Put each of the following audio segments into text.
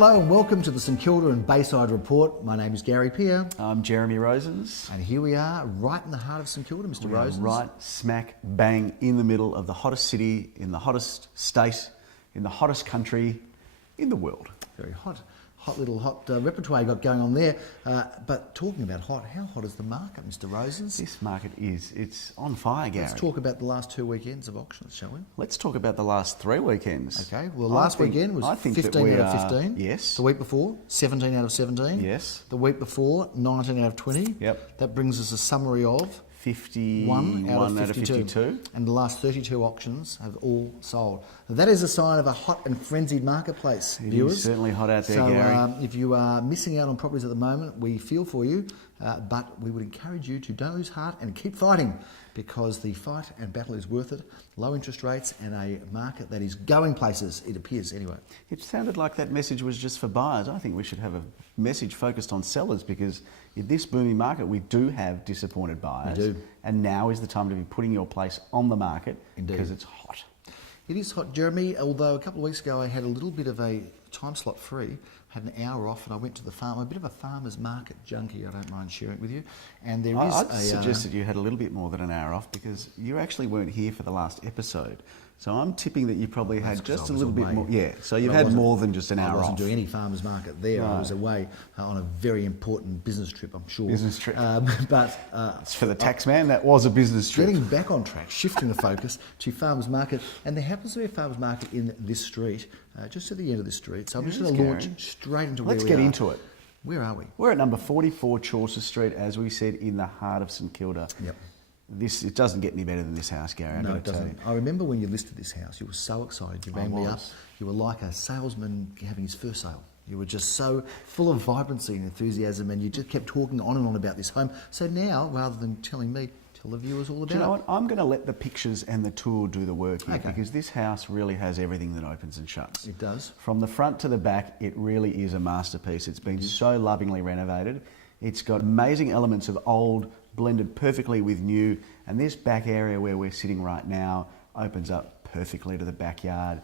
Hello and welcome to the St Kilda and Bayside Report. My name is Gary Peer. I'm Jeremy Rosens. And here we are, right in the heart of St Kilda, Mr. Rosens. Right smack bang in the middle of the hottest city, in the hottest state, in the hottest country in the world. Very hot repertoire you got going on there. But talking about hot, how hot is the market, Mr. Rosens? This market it's on fire, Gary. Let's talk about the last 2 weekends of auctions, shall we? Let's talk about the last 3 weekends. Okay, well, last weekend was 15 out of 15. Yes. The week before, 17 out of 17. Yes. The week before, 19 out of 20. Yep. That brings us a summary of 51 out of 52. And the last 32 auctions have all sold. Now, that is a sign of a hot and frenzied marketplace, viewers. It is certainly hot out there, so, Gary. If you are missing out on properties at the moment, we feel for you, but we would encourage you to don't lose heart and keep fighting, because the fight and battle is worth it. Low interest rates and a market that is going places, it appears anyway. It sounded like that message was just for buyers. I think we should have a message focused on sellers, because in this booming market we do have disappointed buyers. We do. And now is the time to be putting your place on the market. Indeed. Because it's hot. It is hot, Jeremy, although a couple of weeks ago I had a little bit of a time slot free, had an hour off, and I went to the farm. I'm a bit of a farmer's market junkie, I don't mind sharing it with you. And there is I'd suggest that you had a little bit more than an hour off, because you actually weren't here for the last episode. So I'm tipping that you probably had just a little bit more. Yeah, so you've had more than just an hour off. I wasn't doing any farmer's market there. No. I was away on a very important business trip, I'm sure. Business trip. But it's for the tax man, that was a business trip. Getting back on track, shifting the focus to farmer's market. And there happens to be a farmer's market in this street, just at the end of this street. So I'm just going to launch straight into where we are. Let's get into it. Where are we? We're at number 44 Chaucer Street, as we said, in the heart of St Kilda. Yep. It doesn't get any better than this house, Gary. No, it doesn't. I remember when you listed this house, you were so excited. You rang me up. You were like a salesman having his first sale. You were just so full of vibrancy and enthusiasm, and you just kept talking on and on about this home. So now, rather than telling me, tell the viewers all about it. Do you know what? I'm going to let the pictures and the tour do the work here, Okay. because this house really has everything that opens and shuts. It does. From the front to the back, it really is a masterpiece. It's been so lovingly renovated. It's got amazing elements of old blended perfectly with new, and this back area where we're sitting right now opens up perfectly to the backyard.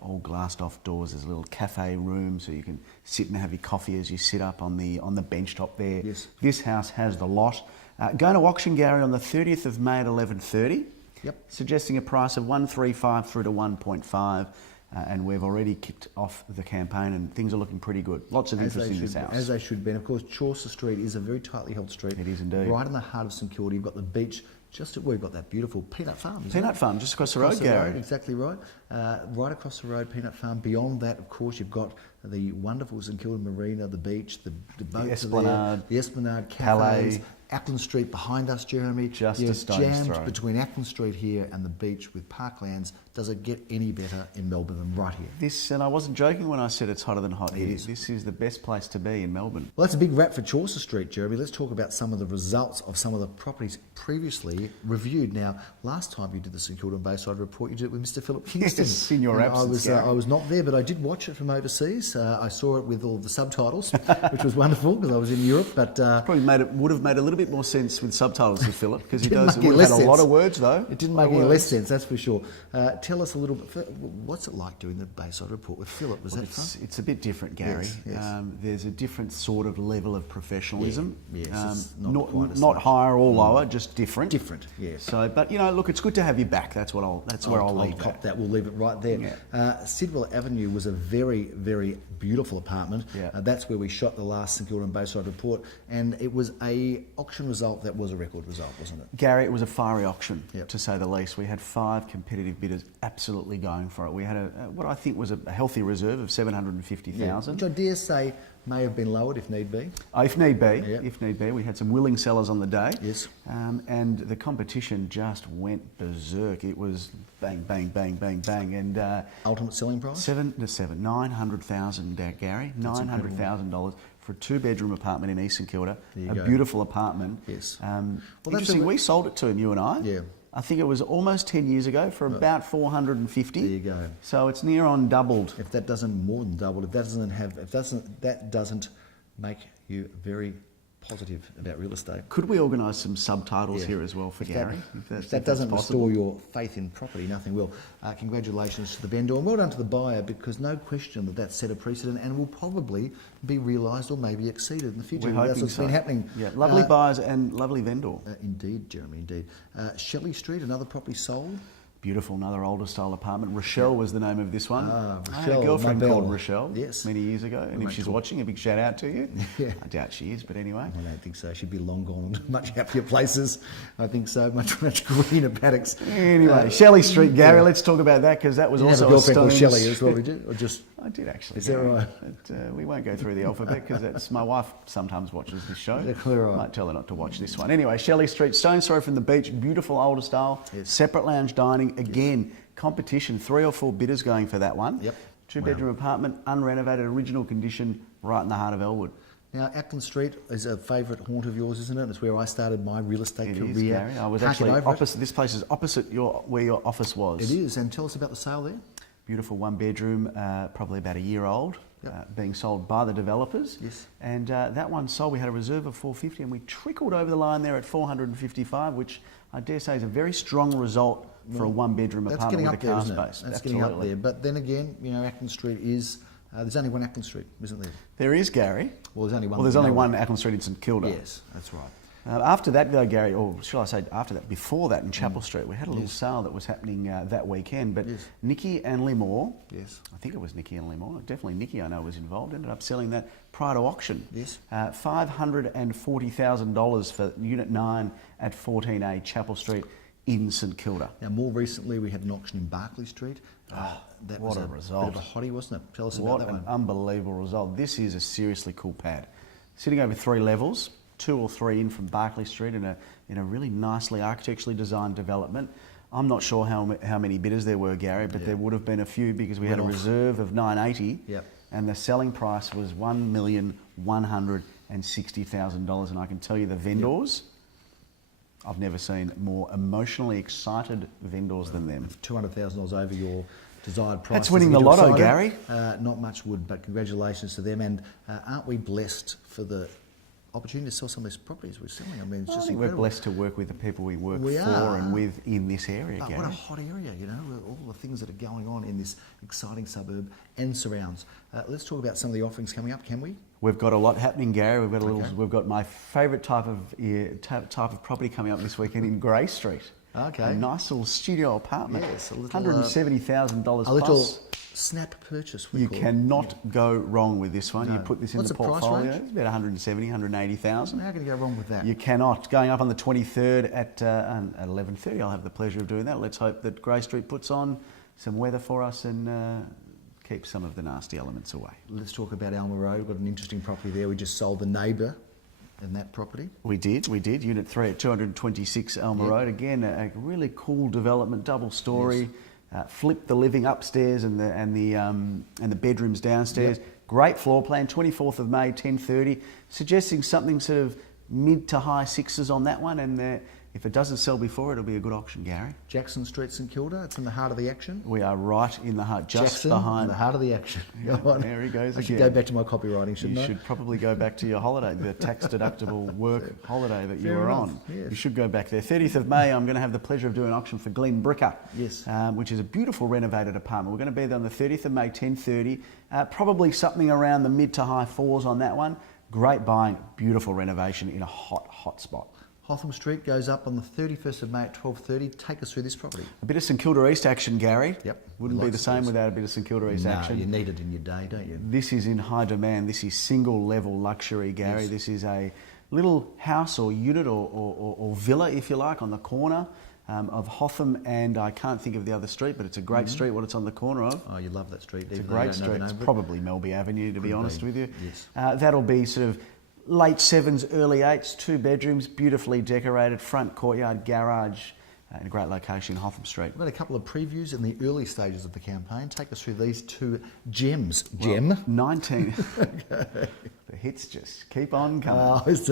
All glassed off doors. There's a little cafe room so you can sit and have your coffee as you sit up on the bench top there. Yes. This house has the lot. Going to auction, Gary, on the 30th of May at 11:30. Yep. Suggesting a price of 135 through to 1.5. And we've already kicked off the campaign, and things are looking pretty good. Lots of interest in this house. As they should be. And of course, Chaucer Street is a very tightly held street. It is indeed. Right in the heart of St Kilda. You've got the beach just at where you've got that beautiful Peanut Farm. Peanut Farm, just across the road, Gary. Exactly right. Right across the road, Peanut Farm. Beyond that, of course, you've got the wonderful St Kilda Marina, the beach, the boats Esplanade, are there, the Esplanade, cafes, Ackland Street behind us, Jeremy. Just You're a stone's jammed throw. between Ackland Street here and the beach with parklands. Does it get any better in Melbourne than right here? And I wasn't joking when I said it's hotter than hot here. is. This is the best place to be in Melbourne. Well, that's a big wrap for Chaucer Street, Jeremy. Let's talk about some of the results of some of the properties previously reviewed. Now, last time you did the St Kilda and Bayside report, you did it with Mr. Philip Kingston. Yes, in your absence, I was not there, but I did watch it from overseas. I saw it with all the subtitles, which was wonderful because I was in Europe. But Probably would have made a little bit more sense with subtitles with Philip, because he Didn't does. make any We've had less a lot sense. of words though. It didn't make any less sense, that's for sure. Tell us a little bit. What's it like doing the Bayside report with Philip? Was that fun? It's a bit different, Gary. Yes. There's a different sort of level of professionalism. Yeah, yes, it's not not quite as not much. higher or lower, just different. Different, yes. So, but look, it's good to have you back. That's where I'll leave cop that. that. We'll leave it right there. Yeah. Sidwell Avenue was a very, very beautiful apartment. Yeah. That's where we shot the last St Kilda and Bayside report, and it was a auction result that was a record result, wasn't it? Gary, it was a fiery auction, Yep. to say the least. We had 5 competitive bidders absolutely going for it. We had what I think was a healthy reserve of 750,000. Which I dare say may have been lowered if need be. If need be, Yep. if need be. We had some willing sellers on the day. Yes. And the competition just went berserk. It was bang, bang, bang, bang, bang. And Ultimate selling price? 900,000, Gary. $900,000 for a 2-bedroom apartment in East St Kilda. There you A go. beautiful apartment. Yes. Interesting, we sold it to him, you and I. Yeah. I think it was almost 10 years ago for about 450. There you go. So it's near on doubled. If that doesn't more than double, if that doesn't make you very positive about real estate. Could we organise some subtitles Yeah. here as well for If Gary? If that doesn't possible. restore your faith in property, nothing will. Congratulations to the vendor and well done to the buyer, because no question that set a precedent and will probably be realised or maybe exceeded in the future. We're That's hoping what's so. been happening. Yeah, lovely buyers and lovely vendor. Indeed, Jeremy, indeed. Shelley Street, another property sold. Beautiful, another older style apartment. Rochelle was the name of this one. Ah, I had a Rochelle, girlfriend my called belle. Rochelle Yes. many years ago, and if she's watching, a big shout out to you. Yeah. I doubt she is, but anyway. I don't think so. She'd be long gone to much happier places. I think so. Much greener paddocks. Anyway, Shelley Street, Gary, let's talk about that, because that was You have a also girlfriend called Stone's- Shelley as well, did you? Or just I did actually. Is that Gary. right? But, we won't go through the alphabet because that's my wife sometimes watches this show. Yeah, right. Might tell her not to watch this one. Anyway, Shelley Street, stone's throw from the beach, beautiful older style, Yes. separate lounge dining. Again, competition, 3 or 4 bidders going for that one. Yep. 2-bedroom apartment, unrenovated, original condition, right in the heart of Elwood. Now, Acton Street is a favourite haunt of yours, isn't it? It's where I started my real estate It career. is, Gary. I was Can't actually get over it. opposite. This place is opposite where your office was. It is, and tell us about the sale there. Beautiful 1-bedroom, probably about a year old, Yep. being sold by the developers. Yes. And that one sold. We had a reserve of 450, and we trickled over the line there at 455, which I dare say is a very strong result for a 1-bedroom That's apartment getting with up a there, car isn't it? space. That's getting up Absolutely. there. But then again, Acton Street is... there's only one Acton Street, isn't there? There is, Gary. Well, there's only one. Well, there's that we only know one Acton Street in St Kilda. of. Yes, that's right. After that, though, Gary, or shall I say after that, before that in Chapel Street, we had a little Yes. sale that was happening that weekend. But Yes. Nikki and Limor, Yes. I think it was Nikki and Limor, definitely Nikki I know was involved, ended up selling that prior to auction. Yes. $540,000 for Unit 9 at 14A Chapel Street in St Kilda. Now, more recently, we had an auction in Barclay Street. That what was a result. bit of a hottie, wasn't it? Tell us What about that an one. unbelievable result. This is a seriously cool pad. Sitting over 3 levels, 2 or 3 in from Barclay Street in a really nicely architecturally designed development. I'm not sure how many bidders there were, Gary, but there would have been a few because we had a Went off. reserve of 980 Yep. and the selling price was $1,160,000. And I can tell you the vendors, I've never seen more emotionally excited vendors than them. $200,000 over your desired price. That's winning Doesn't the get you lotto, excited? Gary. Not much would, but congratulations to them. And aren't we blessed for the opportunity to sell some of these properties we're selling? I mean, it's I just think we're incredible. blessed to work with the people we work We for are. and with in this area, But Gary. what a hot area, with all the things that are going on in this exciting suburb and surrounds. Let's talk about some of the offerings coming up, can we? We've got a lot happening, Gary. We've got a little. Okay. We've got my favourite type of property coming up this weekend in Grey Street. Okay. A nice little studio apartment. Yes, a little, $170,000 A little plus. snap purchase, we You call it. cannot go wrong with this one. No. You put this in What's the the price portfolio. range? It's about 170, 180,000. How can you go wrong with that? You cannot. Going up on the 23rd at 11:30. I'll have the pleasure of doing that. Let's hope that Grey Street puts on some weather for us and keeps some of the nasty elements away. Let's talk about Alma Road. We've got an interesting property there. We just sold the neighbour in that property. We did. Unit 3 at 226 Alma Yep. Road. Again, a really cool development, double story. Flipped the living upstairs and the bedrooms downstairs. Yep. Great floor plan. 24th of May, 10:30. Suggesting something sort of mid to high sixes on that one. And if it doesn't sell before, it'll be a good auction, Gary. Jackson Street, St Kilda. It's in the heart of the action. We are right in the heart, just Jackson, behind. in the heart of the action. Yeah, Go on. there he goes I should again. go back to my copywriting, shouldn't You I? should probably go back to your holiday, the tax-deductible work holiday that you Fair were enough, on. yes. You should go back there. 30th of May, I'm going to have the pleasure of doing an auction for Glen Bricker, Yes. which is a beautiful renovated apartment. We're going to be there on the 30th of May, 10:30. Probably something around the mid to high fours on that one. Great buying, beautiful renovation in a hot spot. Hotham Street goes up on the 31st of May at 12:30. Take us through this property. A bit of St Kilda East action, Gary. Yep. Wouldn't We be like the to same see without a bit of St Kilda East No, action. you need it in your day, don't you? This is in high demand. This is single level luxury, Gary. Yes. This is a little house or unit or villa, if you like, on the corner of Hotham and I can't think of the other street, but it's a great street what it's on the corner of. Oh, you love that street. It's a great street. It's probably Melby Avenue, to be Could honest be, with you. yes. That'll be sort of late 7s, early 8s, 2 bedrooms, beautifully decorated, front courtyard, garage, in a great location in Hotham Street. We've got a couple of previews in the early stages of the campaign. Take us through these 2 gems. Well, 19. The hits just keep on coming. Oh, it's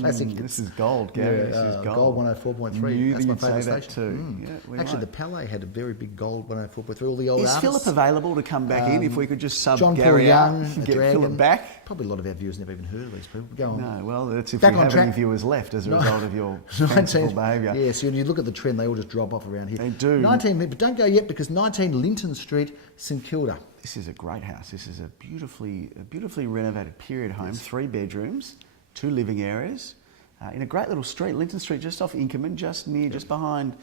classic hits. This is gold, Gary. Yeah, This is gold. Gold 104.3. Knew That's that my you'd say favourite that station. too. Yeah, we Actually, might. the Palais had a very big Gold 104.3. All the old Is artists. Philip available to come back in? If we could just sub John Paul Gary Young, out, the get Dragon. Philip back. Probably a lot of our viewers never even heard of these people. Go on. No, well, that's if Back we on have any track. viewers left as a result of your fanciful behaviour. Yes, when you look at the trend, they all just drop off around here. They do. 19, but don't go yet because 19 Linton Street, St Kilda. This is a great house. This is a beautifully renovated period home. 3 bedrooms, 2 living areas, in a great little street, Linton Street, just off Inkerman, just behind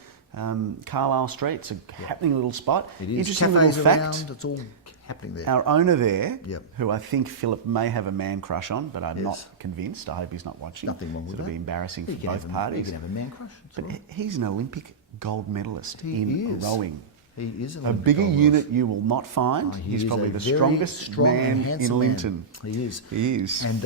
Carlisle Street. It's a happening little spot. It is. Interesting Cafes little fact. around, it's all happening there. Our owner there, Yep. who I think Philip may have a man crush on, but I'm Yes. not convinced. I hope he's not watching. Nothing wrong with It'll that. be embarrassing He for can both have a- parties. He can have a man crush. It's But all right. he's an Olympic gold medalist He in is. rowing. He is an A Olympic bigger gold unit medalist. you will not find. Oh, he He's is probably a the very strongest strong and man in handsome Linton. man. He is. He is. And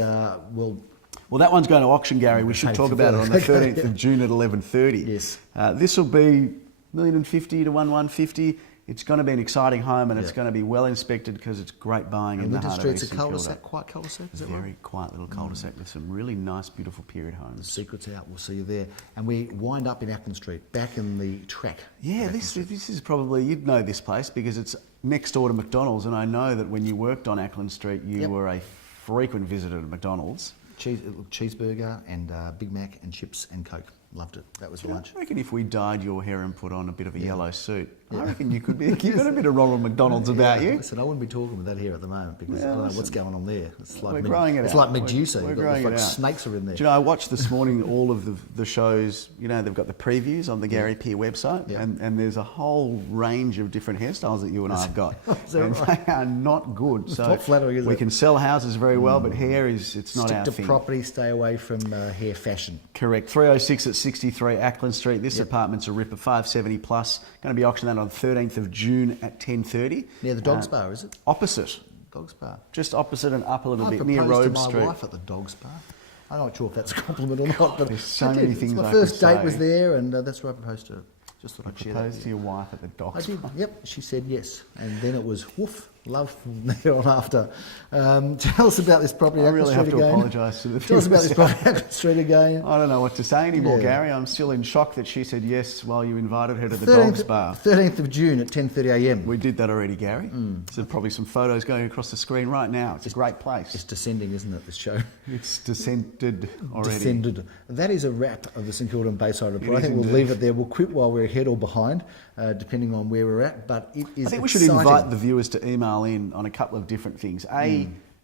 Well, that one's going to auction, Gary. We should talk about it on the 13th of June at 11:30. Yes. This will be $1,050,000 to $1,150,000. It's going to be an exciting home, and it's Yeah. going to be well inspected because it's great buying in And the Linton heart of Street's a Eastern Kilda. cul-de-sac, quiet cul-de-sac, is that right? Very quiet little cul-de-sac with some really nice, beautiful period homes. Secrets out, we'll see you there. And we wind up in Acton Street, back in the track. Yeah, this is probably, you'd know this place because it's next door to McDonald's, and I know that when you worked on Ackland Street, you Yep. were a frequent visitor to McDonald's. Cheeseburger and Big Mac and chips and Coke. Loved it. That was the lunch. I reckon if we dyed your hair and put on a bit of a yellow suit, I reckon you could be. You've got a bit of Ronald McDonald's about you. Listen, I wouldn't be talking with that hair at the moment because I don't know what's going on there. It's like We're growing it it's out. like Medusa. We're You've got growing like it out. snakes are in there. Do you know, I watched this morning all of the shows, you know, they've got the previews on the Gary Peer website, Yeah. and there's a whole range of different hairstyles that you and I have got. Is that and right? they are not good. So not flattering, is we it? can sell houses very well, but hair it's not Stick our to thing. property, stay away from hair fashion. Correct. 306 at 63 Ackland Street. This apartment's a ripper, 570 plus. Going to be auctioned out on 13th of June at 10:30. Near the dog spa, is it? Opposite. Dog spa. Just opposite and up a little I bit near proposed to Road my Street. wife at the dog spa. I'm not sure if that's a compliment or not, but there's so I many did. things My I first could date say. was there, and that's where I proposed to her. Just thought I'd share that. Proposed with to you. your wife at the dog I did. spa. Yep. She said yes, and then it was woof, love from there on after. Tell us about this property. I Ackland really have Street to again. apologise to the Tell us about this viewers. property, Ackland Street again. I don't know what to say anymore, Yeah. Gary. I'm still in shock that she said yes while you invited her to the dog spa. 13th of June at 10:30 a.m. We did that already, Gary. So probably some photos going across the screen right now. It's a great It's place. descending, isn't it? This show. It's descended already. Descended. That is a wrap of the St Kilda and Bayside report. It I is think we'll indeed. leave it there. We'll quit while we're ahead or behind, depending on where we're at. But it is I think we should exciting. invite the viewers to email in on a couple of different things.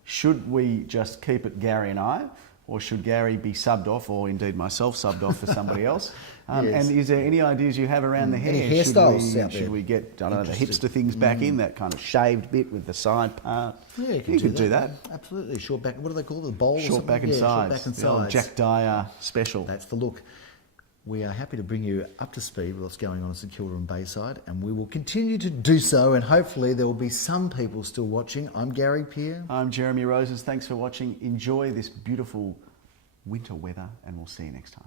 Should we just keep it Gary and I, or should Gary be subbed off, or indeed myself subbed off for somebody else? Yes. And is there any ideas you have around the hair? Any hairstyles should we, out there? Should we get, I don't know, the Interesting. hipster things back in, that kind of shaved bit with the side part? Yeah, you could do that. Absolutely. Short back. What do they call it? The bowl? or Short something? back and Yeah, sides. Short back and The old sides. Jack Dyer special. That's the look. We are happy to bring you up to speed with what's going on in St Kilda and Bayside, and we will continue to do so, and hopefully there will be some people still watching. I'm Gary Peer. I'm Jeremy Rosens. Thanks for watching. Enjoy this beautiful winter weather, and we'll see you next time.